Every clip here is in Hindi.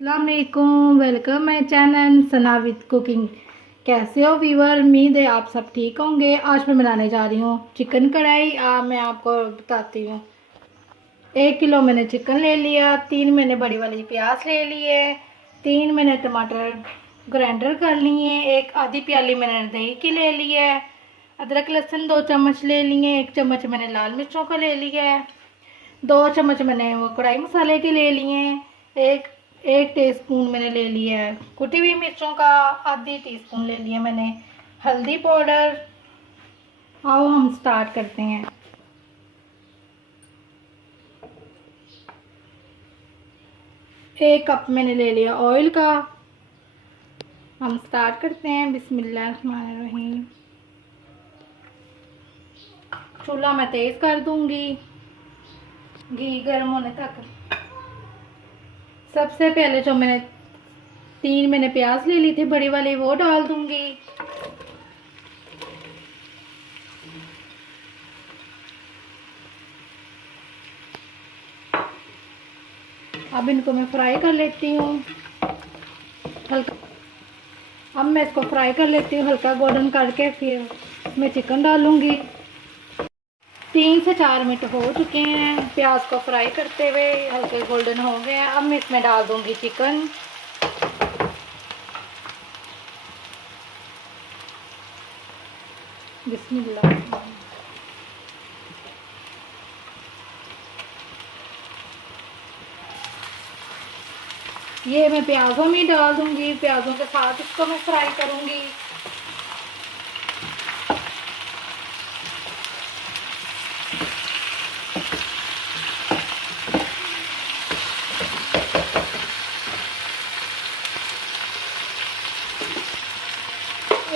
अस्सलामुअलैकुम, welcome my channel Sana with cooking. कैसे हो व्यूअर? उम्मीद है आप सब ठीक होंगे। आज मैं बनाने जा रही हूँ चिकन कढ़ाई। मैं आपको बताती हूँ। 1 किलो मैंने चिकन ले लिया, 3 मैंने बड़ी वाली प्याज ले लिए, 3 मैंने टमाटर ग्राइंडर कर लिए, एक आधी प्याली मैंने दही की ले ली है, अदरक लहसुन 2 चम्मच ले लिए, 1 चम्मच मैंने लाल मिर्चों का ले लिया है, 2 चम्मच मैंने वो कढ़ाई मसाले के ले लिए, एक एक टीस्पून मैंने ले लिया है कुटी हुई मिर्चों का, आधी टीस्पून ले लिया मैंने हल्दी पाउडर। आओ हम स्टार्ट करते हैं। एक कप मैंने ले लिया ऑयल का। हम स्टार्ट करते हैं। बिस्मिल्लाहिर्रहमानिर्रहीम। चूल्हा मैं तेज कर दूंगी घी गर्म होने तक। सबसे पहले जो मैंने 3 मैंने प्याज ले ली थी बड़ी वाली, वो डाल दूंगी। अब इनको मैं फ्राई कर लेती हूँ हल्का। अब मैं इसको फ्राई कर लेती हूँ हल्का गोल्डन करके, फिर मैं चिकन डालूंगी। 3 से 4 मिनट हो चुके हैं प्याज को फ्राई करते हुए, हल्के गोल्डन हो गए हैं। अब मैं इसमें डाल दूंगी चिकन। बिस्मिल्लाह। ये मैं प्याज़ों में डाल दूंगी, प्याज़ों के साथ इसको मैं फ्राई करूंगी।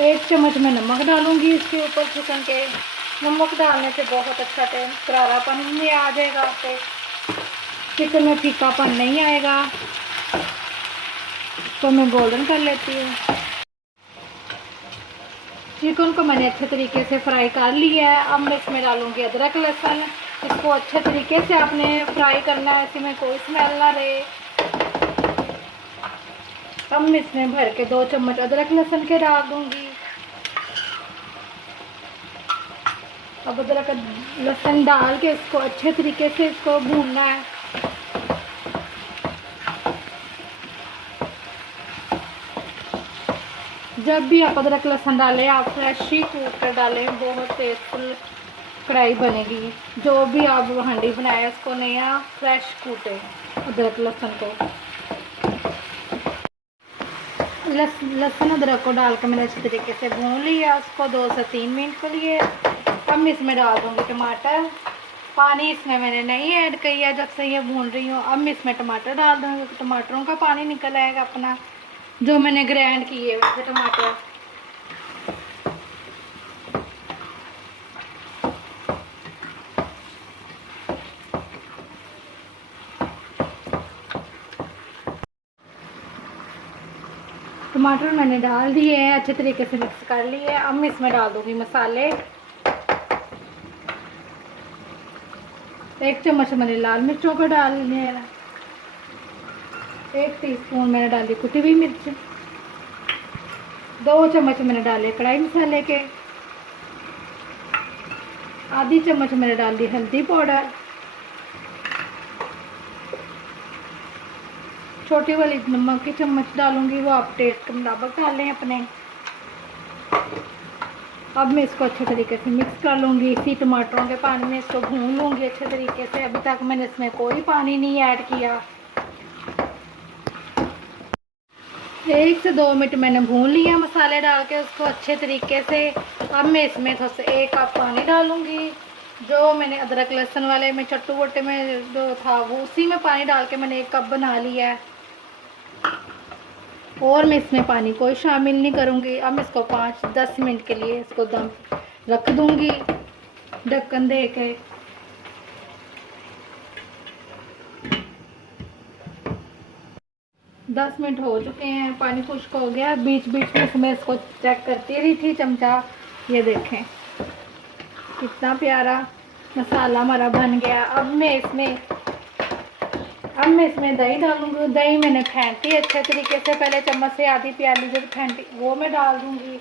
एक चम्मच मैं नमक डालूंगी इसके ऊपर चिकन के। नमक डालने से बहुत अच्छा टेस्ट करारापन में आ जाएगा, आपके चिकन में फीकापन नहीं आएगा। तो मैं गोल्डन कर लेती हूँ। चिकन को मैंने अच्छे तरीके से फ्राई कर लिया है। अब मैं इसमें डालूंगी अदरक लहसुन। इसको अच्छे तरीके से आपने फ्राई करना है, इसमें कोई स्मेल ना रहे। अब मैं इसमें भर के 2 चम्मच अदरक लहसुन के डाल दूंगी। अब अदरक लहसुन डाल के इसको अच्छे तरीके से इसको भूनना है। जब भी आप अदरक लहसुन डालें, आप फ्रेश ही कूट कर डालें, बहुत टेस्टफुल कढ़ाई बनेगी। जो भी आप हांडी बनाए उसको नया फ्रेश कूटें अदरक लहसुन को। लहसुन अदरक को डाल के मैंने अच्छे तरीके से भून लिया उसको 2 से 3 मिनट के लिए। अब मैं इसमें डाल दूँगी टमाटर। पानी इसमें मैंने नहीं ऐड किया जब से ये भून रही हूँ। अब मैं इसमें टमाटर डाल दूँगी, टमाटरों का पानी निकल आएगा अपना, जो मैंने ग्राइंड किए हुए थे टमाटर। टमाटर मैंने डाल दिए हैं, अच्छे तरीके से मिक्स कर लिए। अब मैं इसमें डाल दूँगी मसाले। 1 चम्मच मैंने लाल मिर्चों को डाल लिया, 1 टीस्पून मैंने डाली कुटी हुई मिर्च, 2 चम्मच मैंने डाले कढ़ाई मसाले के, आधी चम्मच मैंने डाल दी हल्दी पाउडर, छोटी वाली नमक की चम्मच डालूंगी, वो आप टेस्ट के मुताबिक डालें अपने। अब मैं इसको अच्छे तरीके से मिक्स कर लूँगी। इसी टमाटरों के पानी में इसको भून लूँगी अच्छे तरीके से। अभी तक मैंने इसमें कोई पानी नहीं ऐड किया। 1 से 2 मिनट मैंने भून लिया मसाले डाल के उसको अच्छे तरीके से। अब मैं इसमें थोड़ा सा 1 कप पानी डालूँगी, जो मैंने अदरक लहसुन वाले में चट्टू वट्टे में जो था वो उसी में पानी डाल के मैंने 1 कप बना लिया है। और मैं इसमें पानी कोई शामिल नहीं करूँगी। अब मैं इसको 5-10 मिनट के लिए इसको दम रख दूँगी ढक्कन दे के। दस मिनट हो चुके हैं, पानी खुश्क हो गया। बीच बीच में मैं इसको चेक करती रही थी चमचा। ये देखें कितना प्यारा मसाला हमारा बन गया। अब मैं इसमें अब मैं इसमें दही डालूंगी। दही मैंने फेंटी अच्छे तरीके से, पहले चम्मच से आधी प्याली जो फेंटी वो मैं डाल दूंगी।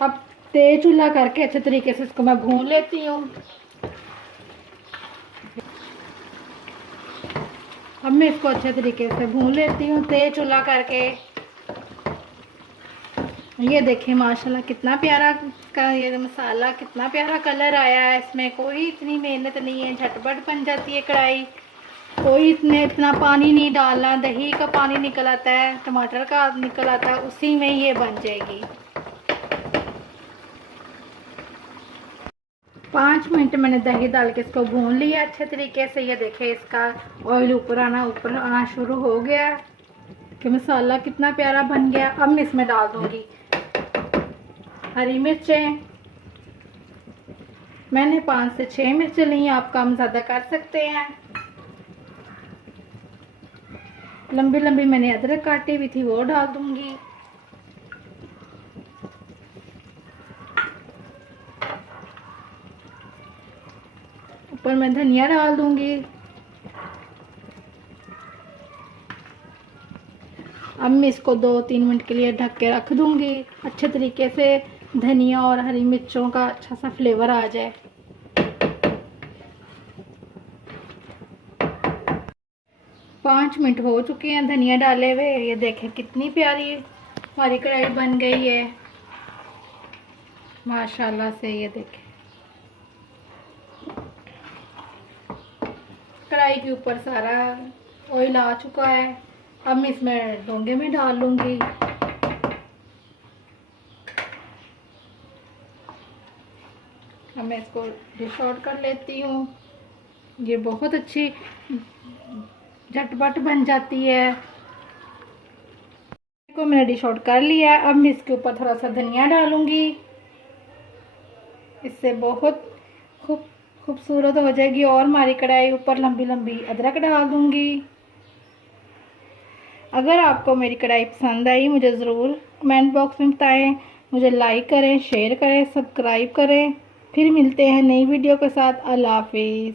अब तेज चूल्हा करके अच्छे तरीके से इसको मैं भून लेती हूँ। अब मैं इसको अच्छे तरीके से भून लेती हूँ तेज चूल्हा करके। ये देखिए माशाल्लाह कितना प्यारा का ये मसाला, कितना प्यारा कलर आया है। इसमें कोई इतनी मेहनत नहीं है, झटपट बन जाती है कढ़ाई। कोई इतना पानी नहीं डालना, दही का पानी निकल आता है, टमाटर का निकल आता है, उसी में ये बन जाएगी। 5 मिनट मैंने दही डाल के इसको भून लिया अच्छे तरीके से। ये देखिए इसका ऑयल ऊपर आना शुरू हो गया कि मसाला कितना प्यारा बन गया। अब मैं इसमें डाल दूंगी हरी मिर्चें। मैंने 5 से 6 मिर्चें ली, आप कम ज़्यादा कर सकते हैं। लंबी लंबी मैंने अदरक काटी हुई थी, वो डाल दूंगी। ऊपर मैं धनिया डाल दूंगी। अब मैं इसको 2-3 मिनट के लिए ढक के रख दूंगी, अच्छे तरीके से धनिया और हरी मिर्चों का अच्छा सा फ्लेवर आ जाए। 5 मिनट हो चुके हैं धनिया डाले हुए। ये देखें कितनी प्यारी हमारी कढ़ाई बन गई है माशाल्लाह से। ये देखें कढ़ाई के ऊपर सारा ऑयल आ चुका है। अब मैं इसमें डोंगे में डाल लूँगी। अब मैं इसको डिश आउट कर लेती हूँ। ये बहुत अच्छी झटपट बन जाती है। को मैंने डिश आउट कर लिया। अब मैं इसके ऊपर थोड़ा सा धनिया डालूंगी, इससे बहुत खूबसूरत हो जाएगी। और हमारी कढ़ाई ऊपर लंबी लंबी अदरक डाल दूंगी। अगर आपको मेरी कढ़ाई पसंद आई मुझे ज़रूर कमेंट बॉक्स में बताएं। मुझे लाइक करें, शेयर करें, सब्सक्राइब करें। फिर मिलते हैं नई वीडियो के साथ। अल्लाह हाफिज़।